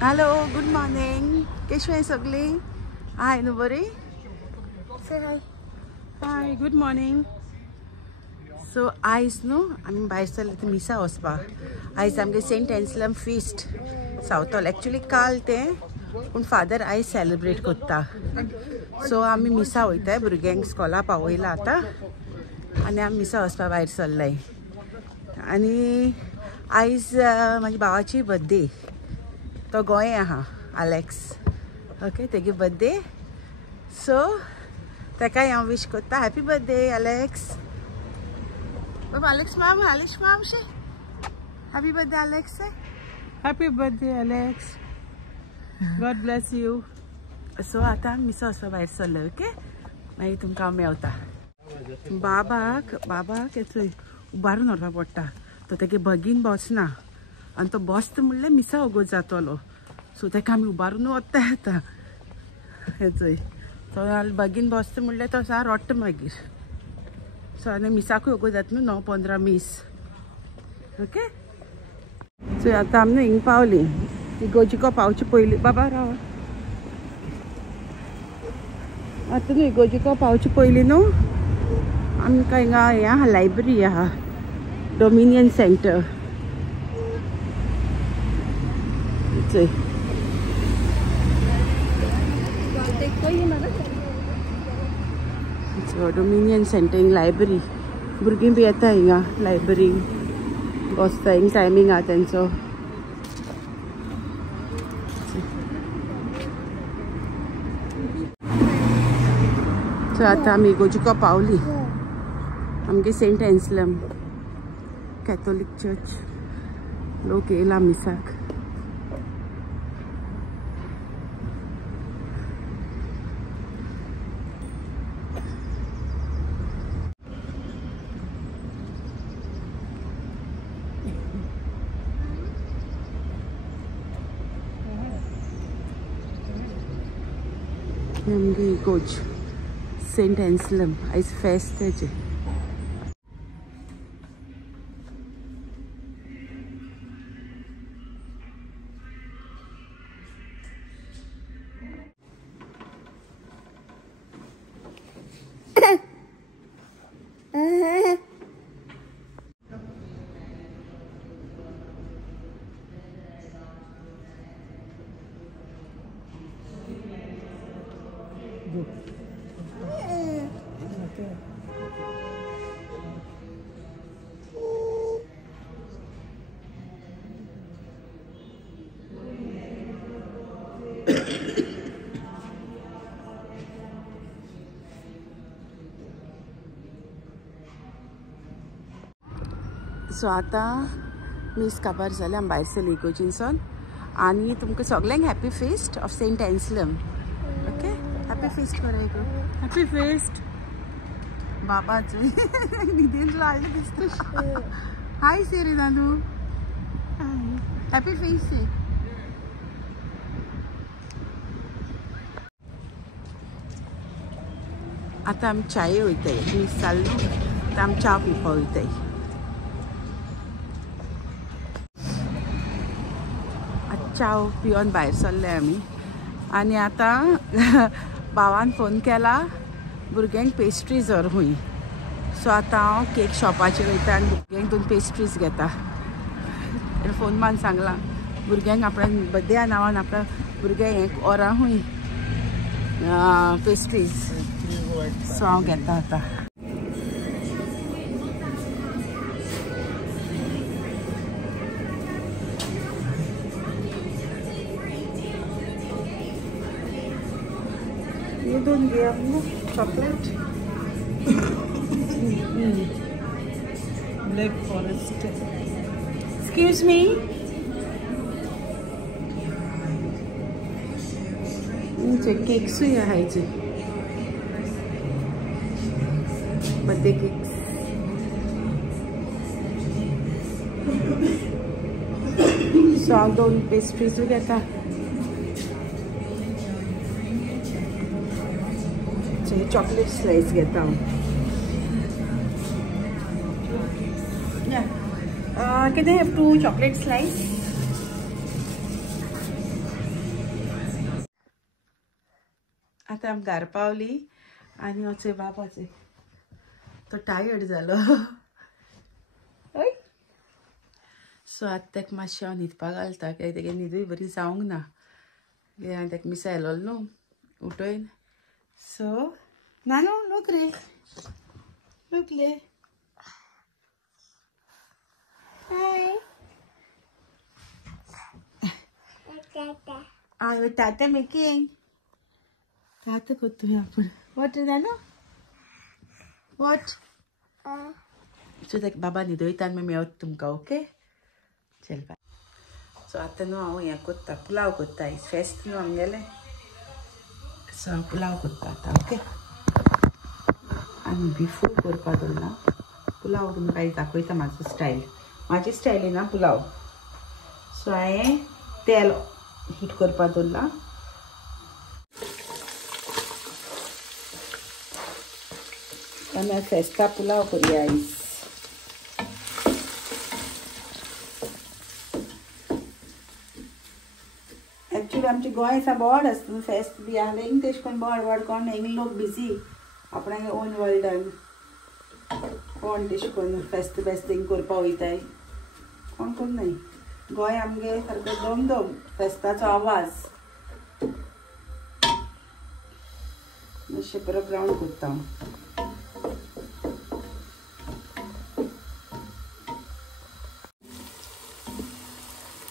Hello, good morning. कशी आहे सगळी? हाय नु बरी? Say hi. Hi, good morning. So आयज न्हू आमी भायर सरले ते मिसा वचपाक. आयज आमगे सेंट एन्सलम फिस्ट सावथॉल. एक्चुअली काल तें पूण फादर आयज सेलिब्रेट करता. सो आमी मिसा वयताय, भुरग्यांक स्कॉला पावयला आतां आनी आमी मिसा वचपाक भायर सरलाय. आनी आयज म्हाज्या भावाची बर्थडे. तो गोंय आहा, अलेक्स. ओके, तेगे बर्थडे. सो ताकाय हांव विश करता. Happy birthday Alex. बाबा अलेक्स माम शे. Happy birthday Alex. Happy birthday, Alex. God bless you. So आतां मिसा वचपा भायर सरले. ओके, मागीर तुमकां हांव मेवता. बाबाक थंय उबारून व्हरपा पडटा. तो तेगे बगीन बसना आनी तो बसता म्हणल्यार मिसा वगत जातलो. सो ताका आमी उबारून व्हरता आतां. हे थंय तो बगीन बसता म्हणल्यार तो सारको रडटा मागीर. सो आनी मिसाकूय वगत जाता न्हू 9-15 मीस. ओके, सो आतां आमी न्हू हिंग पावली. इगोर्जिको पावचे पयलीं बाबा राव. आतां न्हू इगोर्जिको पावचे पयलीं न्हू आमकां हिंगा हें आहा, लायब्ररी आहा, डोमिनियन सेंटर. सो डोमिनियन सेंटर हिंग लायब्ररी. भुरगीं बी येता हिंगा लायब्ररी बसता. हिंग टायमींग आहा तेंचो. सो आतां आमी इगोर्जिको पावली. आमगे सेंट एन्सलम कॅथोलीक चर्च. लोक येयला मिसाक. आमगे इगोर्ज सेंट एन्सलम आयज फेस्त तेजे. सो आतां मीस काबार जालें. आमी भायर सरली इगोर्जीनसून. आनी तुमकां सगल्यांक happy feast of saint Anselm. Okay, happy feast करा. Happy feast. बाबाच निधीन लागले दिसता. हाय से रे नानू. हॅपी फेस्ट से. आतां आमी च्याये वयताय. मीस जाल्लो आतां आमी च्या पिवपा वयताय. चाव पिवन भायर सरले आमी. आनी आतां भावान फोन केला भुरग्यांक पेस्ट्रीज व्हर खूंय. सो आतां हांव केक शॉपाचेर वयता आनी भुरग्यांक 2 पेस्ट्रीज घेता. फोन मान सांगला भुरग्यांक आपल्या बर्थडे नांवान आपल्या भुरग्यांक हें व्हरा खूंय पेस्ट्रीज. सो हांव घेता आतां. You don't give me chocolate? Black Forest. Excuse me? Cakes are here. Birthday cakes. So I'll do pastries together. Chocolate slice get down. Yeah. Can I have 2 chocolate slice? आतां आमी घरा पावली आनी हो चोय बाबाचोय तो टायर्ड जालो हय. सो आतां ताका मातशें हांव न्हिदपाक घालता कित्याक तेगे न्हिदूय बरी जावंक ना कित्याक हांवें ताका मिसा येयलो न्हू उठोयन. सो नानू लूक रे लूक ले हाय आय ताता मेकिंग ताता कोत्तुया अप्पुडु व्हाट नानू व्हाट. सो ताका बाबा न्हिदोयता आनी मागीर मेवता तुमकां ओके चल बाय. सो आतां न्हू हांव हें कोत्ता पुलाव कोत्ता आयज फेस्त न्हू आमगेलें. सो हांव पुलाव कोत्ता आतां ओके. आनी बिफूर करपा दवरला पुलाव तुमकां आयज दाखयता म्हाजी स्टायली ना पुलाव. सो हांवें तेल हीट करपा दवरला. आमी फेस्ता पुलाव करुया आयज. एक्चुअली आमचे गोंय आसा बोड आसता फेस्त बी आहलें हिंग तेश कोन्न बोड कोण हिंग लोक बिजी आपणागे ओन वर्ल्डान कोण तेश कोन्न फेस्त बेस्त हिंग करपा वयताय कोण कोन्नाय. गोंय आमगे सारको दोम फेस्ताचो आवाज. मातशें बरो ब्रावन करता हांव.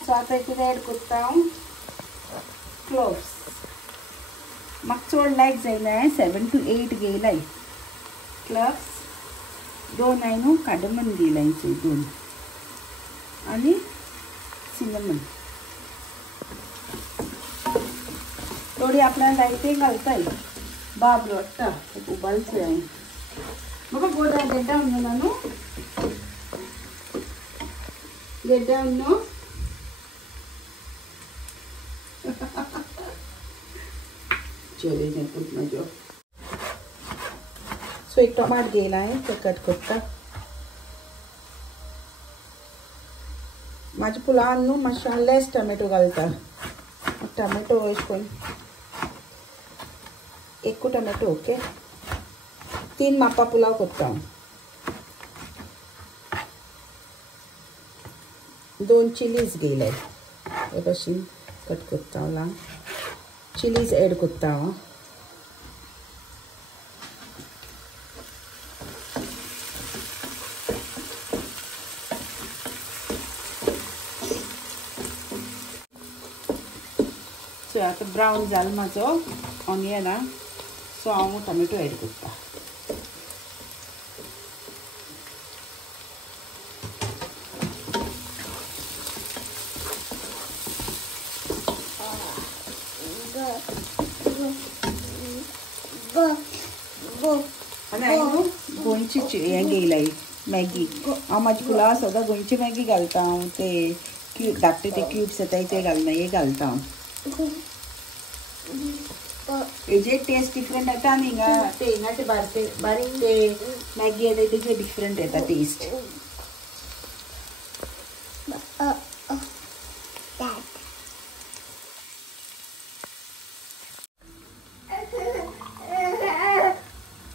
सो आतां हितून एड करता हांव क्लोव्स. म्हाका चड लायक जायना 7 to 8 घेयलाय क्लोव्स. 2 हांवें न्हू कार्डमम घेयलाय 2 आनी सिनमन. थोडी आपल्याला जायते घालताय बाब वाडटा उबालचोय हांवें. बाबा गोडा गेट डावन न्हू नानू गेट डावन न्हू. चॅलेंज हें म्हाजो. सो एक टोमाट घेयला हांवें ते कट करता. म्हाज्या पुलावान न्हू मातशें हांव लेस टोमॅटो घालता. टोमॅटो अशें करून 1 टोमॅटो ओके. 3 मापा पुलाव करता हांव. 2 चिलीज घेयलाय हे भाशेन कट करता हांव. ल्हान चिलीज एड करता हांव. सो आतां ब्रावन जालो म्हाजो ऑनियन आं. सो हांव टोमॅटो एड करता. आनी हांवें गोंयची हें घेयलाय मॅगी. हांव म्हाज्या पुलावा सदां गोंयची मॅगी घालता हांव. ते क्यूब धाकटे ते क्यूब्स येताय ते घालना हे घालता हांव. हेजे टेस्ट डिफरंट येता आनी हिंगा ते हिंगाचे बारीक ते मॅगी येता तेजे डिफरंट येता test.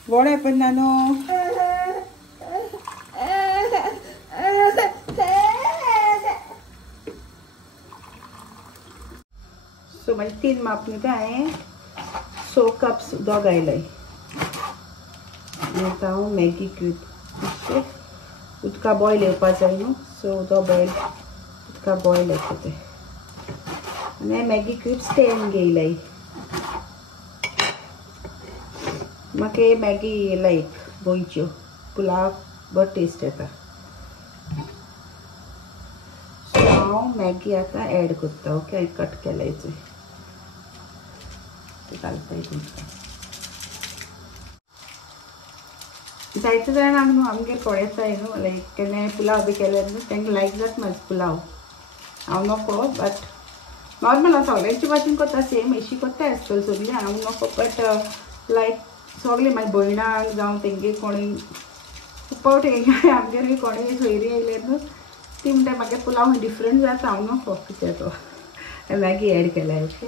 What happened, Nano? So my 3 माप न्ही हांवें 6 कप्स उदक घायलाय. आतां हांव मॅगी क्यूब उदका बॉयल येवपा जाय न्हू. सो उदका बॉयल येता ते आनी हांवें मॅगी क्यूब्स 10 घेयलाय. म्हाका हे मॅगी लायक गोंयच्यो पुलाव बरो टेस्ट येता. सो हांव मॅगी आतां एड करता ओके. हांवें कट केलाय ते घालताय तुमकां. जायते जाणांक न्हू आमगेर पळयताय न्हू लायक केन्ना पुलाव बी केल्यार न्हू तांकां लायक जाता म्हाजो पुलाव. हांव नको बट नॉर्मल हांव सगळ्यांची भाशेन करता सेम अशी कोत्ताय आसतली सगळीं. हांव नको बट लायक सगळीं म्हाज्या भयणांक जावं तेंगे कोणी पावट येयल्या आमगेर कोणी सोयरी येयल्यार न्हू ती म्हणटा म्हागे पुलाव डिफरंट जाता. हांव नको कित्याक तो मॅगी एड केल्याय ओके.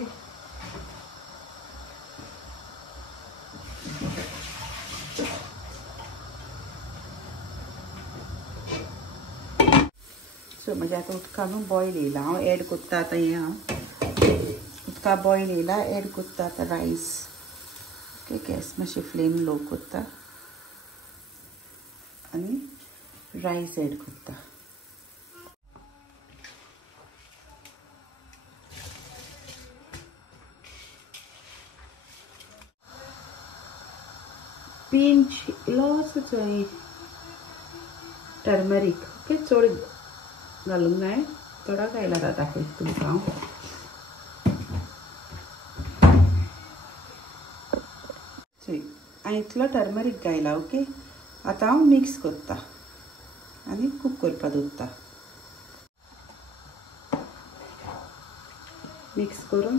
म्हणजे आता उदका न्हू बॉयल येयला हांव एड कोत्ता आतां हें उदका बॉयल येयला एड कोत्ता आतां रायस ओके गॅस मातशी फ्लेम लो कोत्ता आनी रायस एड कोत्ता पिंच इल्लोसो चोय टर्मरीक ओके चड घालूंक जाय थोडा घायला आतां दाखयता तुमकां हांव हांवें इतलो टर्मरीक घायला ओके आतां हांव मिक्स कोत्ता आनी कूक करपा दवरता मिक्स करून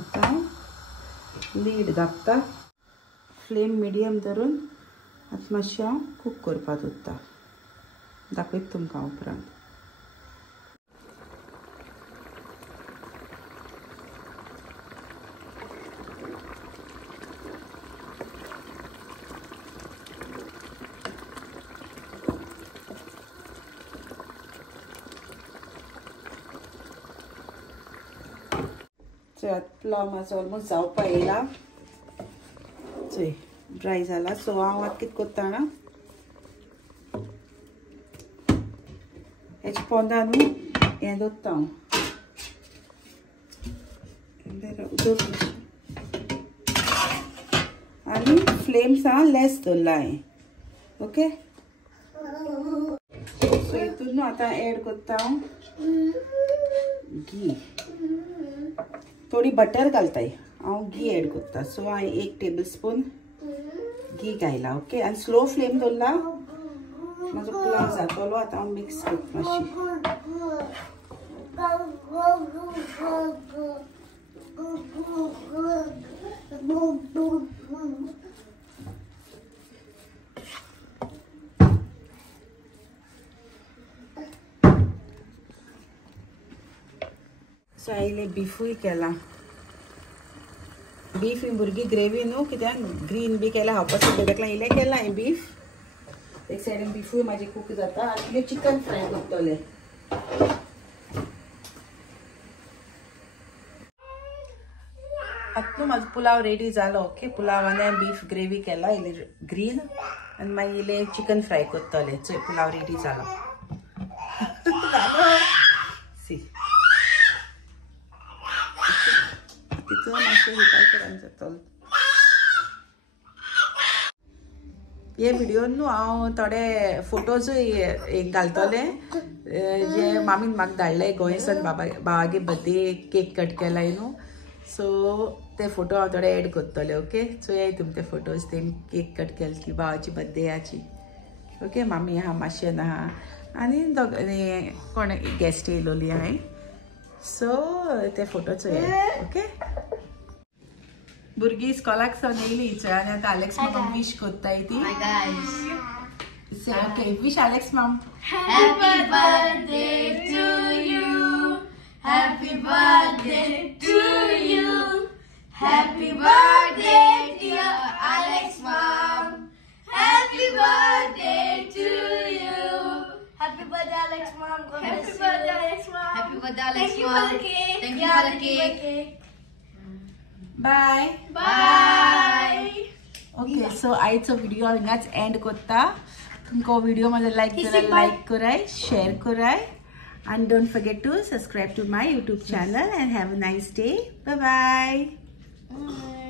आतां हांव लीड धापता फ्लेम मिडियम धरून आतां मातशें हांव कूक करपा दवरता दाखयता तुमकां उपरांत पुलाव मातसो ऑलमोस्ट जावपा येयला चोय ड्राय जाला सो हांव आतां कितें कोत्ता जाणा हेच्या पोंदा न्हू हें दवरता हांव आनी फ्लेम्स हांव लेस दवरला हांवें ओके सो हितून न्हू आतां एड कोत्ता हांव घी थोडी बटर घालताय हांव घी एड कोत्ता सो हांवें 1 टेबल स्पून घी घायला ओके आनी स्लो फ्लेम दवरला म्हाजो पुलाव जातलो आतां हांव मिक्स करता मातशी सो आयले बिफूय केला बीफ ही भुरगी ग्रेवी न्हू कित्याक ग्रीन बी केला हांव पसून तेका इल्लें केला हांवें बीफ एक सायडीन बिफूय म्हाजी कूक जाता आनी इल्लें चिकन फ्राय करतलें आतां म्हाजो पुलाव रेडी जालो ओके पुलावान बीफ ग्रेवी केला इल्लें ग्रीन आनी मागीर इल्लें चिकन फ्राय करतलें चोय पुलाव रेडी जालो सी तितून मातशें हिटर करान जातलो हे व्हिडिओन न्हू हांव थोडे फोटोजूय एक घालतले जे मामीन म्हाका धाडले गोंयसान बाबागे बर्थडे केक कट केलाय न्हू सो ते फोटो हांव थोडे एड करतले ओके सो हे तुम ते फोटोज तेम केक कट केली ती बाबाची बर्थडेयाची ओके मामी आहा माशेन आहा आनी कोण गेस्ट येयलोली हांवें सो ते फोटोच हे ओके भुरगीं स्कॉलाक सावन येयली आनी आतां एलेक्स मामा विश कोत्ताय ती ओके विश एलेक्स माम Happy birthday to you. Happy birthday to you. Happy birthday dear Alex mom. Happy birthday to you. Happy birthday Alex mom. God bless you. Happy birthday Alex mom. Happy birthday Alex mom. Thank you for the cake. Bye Bye. Okay so आयचो video हिंगाच and कोत्ता तुमकां video म्हाजो लायक जाल्यार लायक कराय share कराय and don't forget to subscribe to my YouTube channel and have a nice day. Bye bye.